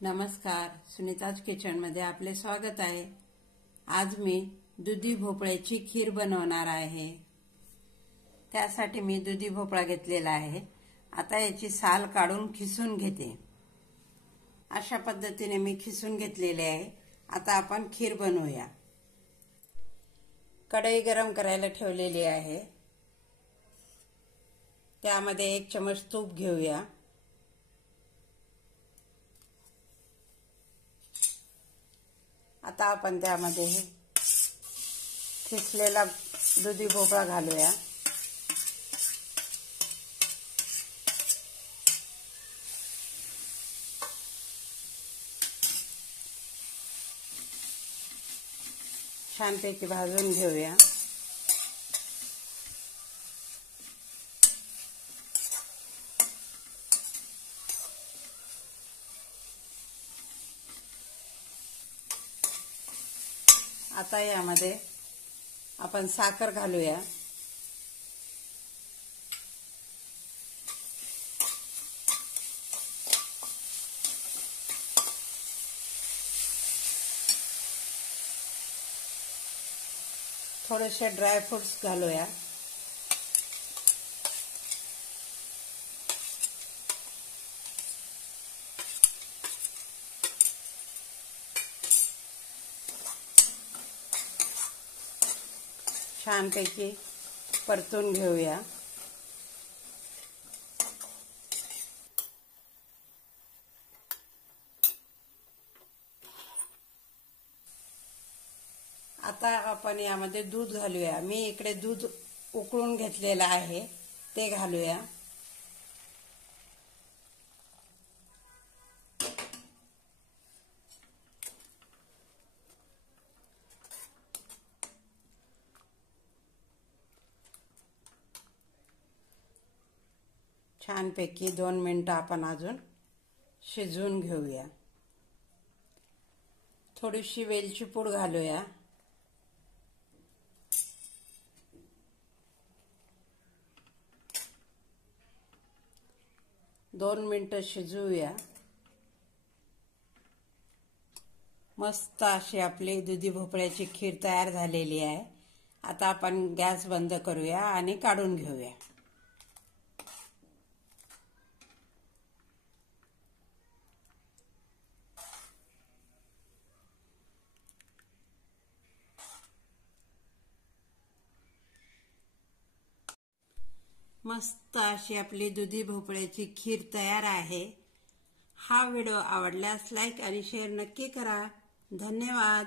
नमस्कार, सुनीताज किचनमध्ये आपले स्वागत आहे। आज मी दुधी भोपळ्याची खीर बनवणार आहे। त्यासाठी मी दुधी भोपळा घेतलेला आहे। आता याची साल काढून खिसून घेते। अशा पद्धतीने मी खिसून घेतलेले आहे। आता आपण खीर बनवूया। कढई गरम करायला ठेवलेली आहे। त्यामध्ये 1 चमच तूप घेऊया। आता आपण त्यामध्ये खिसलेला दुधी भोपळा घालूया। छानपैकी भाजून घेऊया। आता यामध्ये आपण साखर घालूया। थोडेसे ड्रायफ्रुट्स घालूया। छानपैकी परतून घेऊया। आता आपण यामध्ये दूध घालूया। मी इकडे दूध उकळून घेतलेलं आहे, ते घालूया। छानपैकी 2 मिनिटं आपण अजून शिजवून घेऊया। थोडीशी वेलची पूड घालूया। दोन मिनिटं शिजवूया। मस्त अशी आपली दुधी भोपळ्याची खीर तयार झालेली आहे। आता आपण गॅस बंद करूया आणि काढून घेऊया। मस्त अशी आपली दुधी भोपळ्याची खीर तयार आहे। हा व्हिडिओ आवडल्यास लाईक आणि शेअर नक्की करा। धन्यवाद।